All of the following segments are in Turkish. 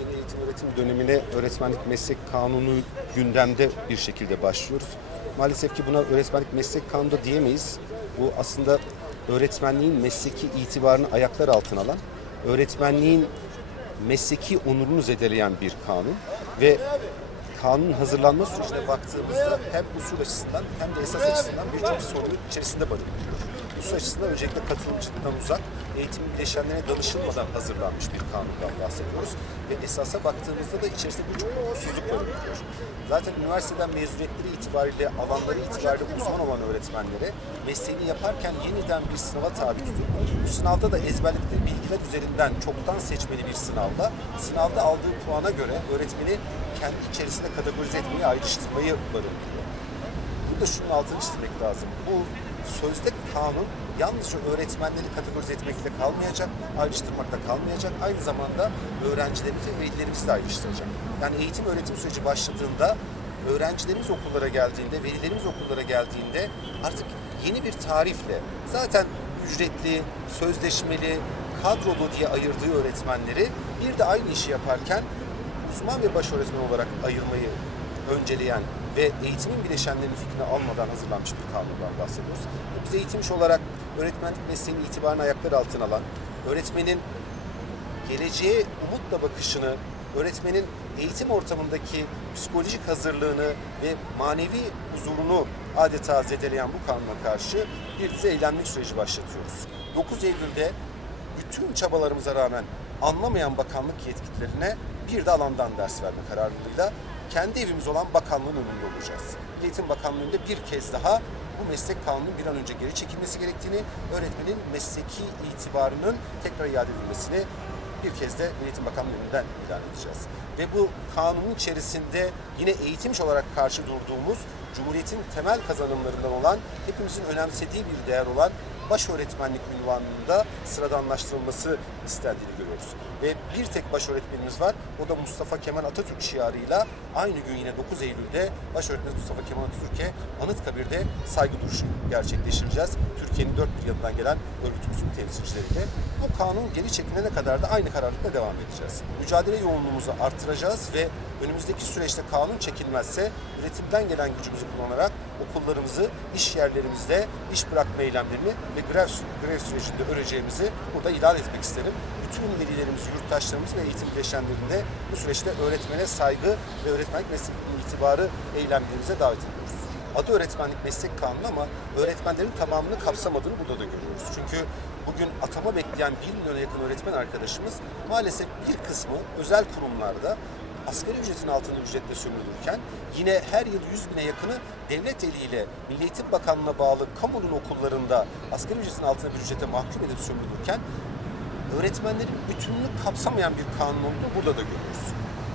yeni eğitim öğretim dönemine öğretmenlik meslek kanunu gündemde bir şekilde başlıyoruz. Maalesef ki buna öğretmenlik meslek kanunu da diyemeyiz. Bu aslında öğretmenliğin mesleki itibarını ayaklar altına alan, öğretmenliğin mesleki onurunu zedeleyen bir kanun ve kanun hazırlanma sürecine baktığımızda hem usul açısından hem de esas açısından birçok sorunu içerisinde barındırıyor. Usul açısından öncelikle katılımcılıktan uzak, eğitim bileşenlerine danışılmadan hazırlanmış bir kanundan bahsediyoruz. Ve esasa baktığımızda da içerisinde birçok hukuksuzluk barındırıyor. Zaten üniversiteden mezuniyetleri itibariyle, alanları itibariyle uzman olan öğretmenlere mesleğini yaparken yeniden bir sınava tabi tutup, bu sınavda da ezberledikleri bilgiler üzerinden çoktan seçmeli bir sınavda, sınavda aldığı puana göre öğretmeni kendi içerisinde kategorize etmeyi, ayrıştırmayı barındırıyor. Burada şunun altını çizmek lazım. Bu sözde kanun yalnızca öğretmenleri kategorize etmekle kalmayacak, ayrıştırmakla kalmayacak. Aynı zamanda öğrencilerimizi ve velilerimizi de ayrıştıracak. Yani eğitim öğretim süreci başladığında öğrencilerimiz okullara geldiğinde, velilerimiz okullara geldiğinde artık yeni bir tarifle zaten ücretli, sözleşmeli, kadrolu diye ayırdığı öğretmenleri bir de aynı işi yaparken uzman ve baş öğretmen olarak ayırmayı önceleyen ve eğitimin bileşenlerinin fikrini almadan hazırlanmış bir kanundan bahsediyoruz. E, Biz eğitimci olarak öğretmenlik mesleğinin itibarını ayaklar altına alan, öğretmenin geleceğe umutla bakışını, öğretmenin eğitim ortamındaki psikolojik hazırlığını ve manevi huzurunu adeta zedeleyen bu kanuna karşı bir dizi eylemlik süreci başlatıyoruz. 9 Eylül'de bütün çabalarımıza rağmen anlamayan bakanlık yetkililerine bir de alandan ders verme kararlılığıyla kendi evimiz olan bakanlığın önünde olacağız. Eğitim Bakanlığı'nda bir kez daha bu meslek kanunun bir an önce geri çekilmesi gerektiğini, öğretmenin mesleki itibarının tekrar iade edilmesini bir kez de Eğitim Bakanlığı önünden ilan edeceğiz. Ve bu kanunun içerisinde yine eğitimci olarak karşı durduğumuz Cumhuriyet'in temel kazanımlarından olan, hepimizin önemsediği bir değer olan baş öğretmenlik ünvanında sıradanlaştırılması istendiğini görüyoruz. Ve bir tek baş öğretmenimiz var. O da Mustafa Kemal Atatürk şiarıyla aynı gün yine 9 Eylül'de baş öğretmenimiz Mustafa Kemal Atatürk'e Anıtkabir'de saygı duruşu gerçekleştireceğiz. Türkiye'nin dört bir yanından gelen örgütümüzün temsilcileriyle. Bu kanun geri çekilene kadar da aynı kararlılıkla devam edeceğiz. Mücadele yoğunluğumuzu artıracağız ve önümüzdeki süreçte kanun çekilmezse üretimden gelen gücümüzü kullanarak okullarımızı, iş yerlerimizde iş bırakma eylemlerini ve grev, grev sürecinde öreceğimizi burada ilan etmek isterim. Bütün velilerimizi, yurttaşlarımızı ve eğitim bileşenlerinde bu süreçte öğretmene saygı ve öğretmenlik mesleğinin itibarı eylemlerimize davet ediyoruz. Adı öğretmenlik meslek kanunu ama öğretmenlerin tamamını kapsamadığını burada da görüyoruz. Çünkü bugün atama bekleyen 1 milyona yakın öğretmen arkadaşımız maalesef bir kısmı özel kurumlarda asgari ücretin altında ücretle sömürülürken yine her yıl 100 bine yakını devlet eliyle Milli Eğitim Bakanlığı'na bağlı kamunun okullarında asgari ücretin altında bir ücrete mahkum edilip sömürülürken öğretmenlerin bütününü kapsamayan bir kanun olduğunu burada da görüyoruz.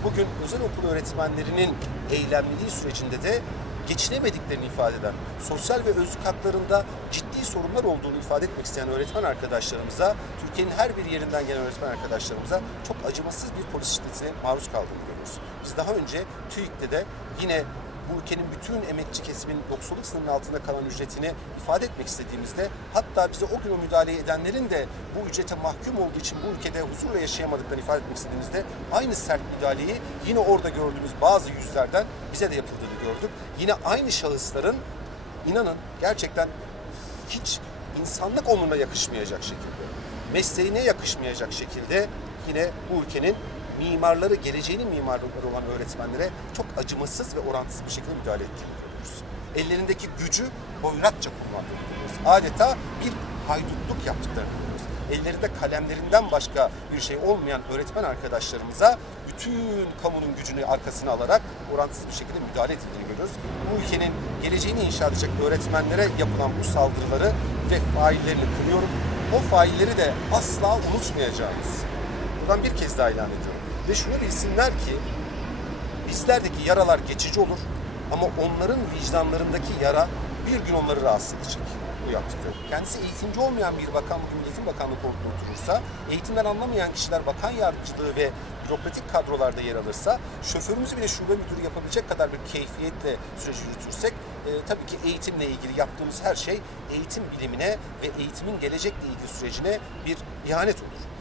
Bugün özel okul öğretmenlerinin eylemliliği sürecinde de geçinemediklerini ifade eden, sosyal ve özlük haklarında ciddi sorunlar olduğunu ifade etmek isteyen öğretmen arkadaşlarımıza, Türkiye'nin her bir yerinden gelen öğretmen arkadaşlarımıza çok acımasız bir polis şiddetine maruz kaldığını görüyoruz. Biz daha önce TÜİK'te de yine bu ülkenin bütün emekçi kesimin yoksulluk sınırının altında kalan ücretini ifade etmek istediğimizde hatta bize o gün o müdahale edenlerin de bu ücrete mahkum olduğu için bu ülkede huzurla yaşayamadıklarını ifade etmek istediğimizde aynı sert müdahaleyi yine orada gördüğümüz bazı yüzlerden bize de yapıldığını gördük. Yine aynı şahısların inanın gerçekten hiç insanlık onuruna yakışmayacak şekilde, mesleğine yakışmayacak şekilde yine bu ülkenin mimarları, geleceğinin mimarları olan öğretmenlere çok acımasız ve orantısız bir şekilde müdahale ettiğini görüyoruz. Ellerindeki gücü hoyratça kullandığını görüyoruz. Adeta bir haydutluk yaptıklarını görüyoruz. Ellerinde kalemlerinden başka bir şey olmayan öğretmen arkadaşlarımıza bütün kamunun gücünü arkasına alarak orantısız bir şekilde müdahale edildiğini görüyoruz. Bu ülkenin geleceğini inşa edecek öğretmenlere yapılan bu saldırıları ve faillerini kınıyorum. O failleri de asla unutmayacağız. Buradan bir kez daha ilan ediyorum. Ve şunu bilsinler ki bizlerdeki yaralar geçici olur ama onların vicdanlarındaki yara bir gün onları rahatsız edecek bu yaptıkları. Kendisi eğitimci olmayan bir bakan bugün Eğitim Bakanlığı koltuğuna oturursa, eğitimden anlamayan kişiler bakan yardımcılığı ve bürokratik kadrolarda yer alırsa, şoförümüzü bile şube müdürü yapabilecek kadar bir keyfiyetle süreci yürütürsek, e, tabii ki eğitimle ilgili yaptığımız her şey eğitim bilimine ve eğitimin gelecekle ilgili sürecine bir ihanet olur.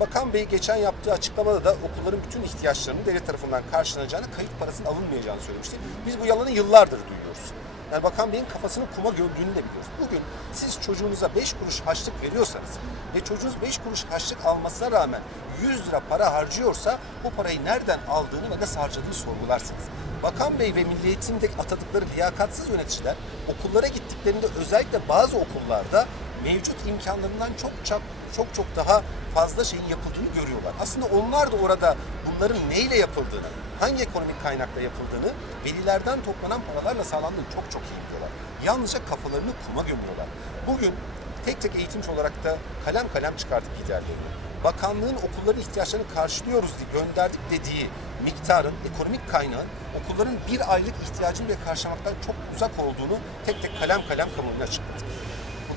Bakan Bey geçen yaptığı açıklamada da okulların bütün ihtiyaçlarının devlet tarafından karşılanacağını, kayıt parasının alınmayacağını söylemişti. Biz bu yalanı yıllardır duyuyoruz. Yani Bakan Bey'in kafasını kuma gömdüğünü de biliyoruz. Bugün siz çocuğunuza 5 kuruş harçlık veriyorsanız ve çocuğunuz 5 kuruş harçlık almasına rağmen 100 lira para harcıyorsa bu parayı nereden aldığını ve nasıl harcadığını sorgularsınız. Bakan Bey ve Milli Eğitim'de atadıkları liyakatsiz yöneticiler okullara gittiklerinde özellikle bazı okullarda mevcut imkanlarından çok çok çok daha fazla şeyin yapıldığını görüyorlar. Aslında onlar da orada bunların neyle yapıldığını, hangi ekonomik kaynakla yapıldığını, velilerden toplanan paralarla sağlandığını çok çok iyi biliyorlar. Yalnızca kafalarını kuma gömüyorlar. Bugün tek tek eğitimci olarak da kalem kalem çıkardık giderlerini. Bakanlığın okulların ihtiyaçlarını karşılıyoruz diye gönderdik dediği miktarın, ekonomik kaynağın okulların bir aylık ihtiyacını bile karşılamaktan çok uzak olduğunu tek tek kalem kalem kamuoyuna açıkladık.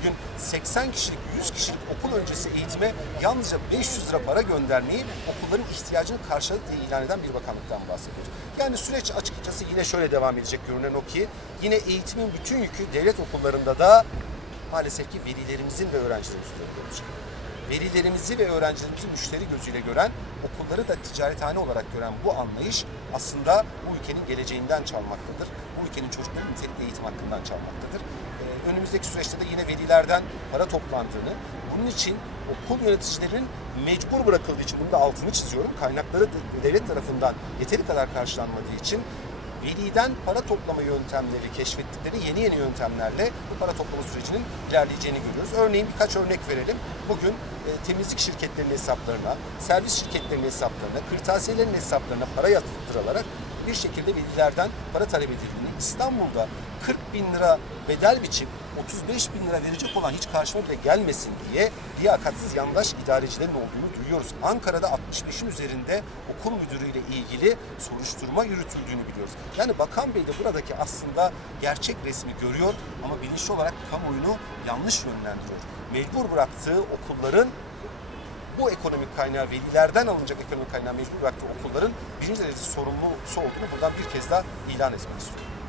Bugün 80 kişilik, 100 kişilik okul öncesi eğitime yalnızca 500 lira para göndermeyi okulların ihtiyacını karşıladık diye ilan eden bir bakanlıktan bahsediyoruz. Yani süreç açıkçası yine şöyle devam edecek görünen o ki yine eğitimin bütün yükü devlet okullarında da maalesef ki velilerimizin ve öğrencilerin üstlerinde olacak. Velilerimizi ve öğrencilerimizi müşteri gözüyle gören, okulları da ticarethane olarak gören bu anlayış aslında bu ülkenin geleceğinden çalmaktadır. Bu ülkenin çocukların nitelikli eğitim hakkından çalmaktadır. Önümüzdeki süreçte de yine velilerden para toplandığını, bunun için okul yöneticilerinin mecbur bırakıldığı için, bunu da altını çiziyorum, kaynakları de- devlet tarafından yeteri kadar karşılanmadığı için veliden para toplama yöntemleri keşfettikleri yeni yeni yöntemlerle bu para toplama sürecinin ilerleyeceğini görüyoruz. Örneğin birkaç örnek verelim. Bugün e, temizlik şirketlerinin hesaplarına, servis şirketlerinin hesaplarına, kırtasiyelerin hesaplarına para yatırılarak bir şekilde velilerden para talep edildiğini, İstanbul'da 40 bin lira bedel biçip 35 bin lira verecek olan hiç karşıma bile gelmesin diye liyakatsiz yandaş idarecilerin olduğunu duyuyoruz. Ankara'da 65'in üzerinde okul müdürüyle ilgili soruşturma yürütüldüğünü biliyoruz. Yani Bakan Bey de buradaki aslında gerçek resmi görüyor ama bilinçli olarak kamuoyunu yanlış yönlendiriyor. Mecbur bıraktığı okulların bu ekonomik kaynağı velilerden alınacak ekonomik kaynağı mecbur bıraktığı okulların birinci derece sorumlusu olduğunu buradan bir kez daha ilan etmek istiyorum.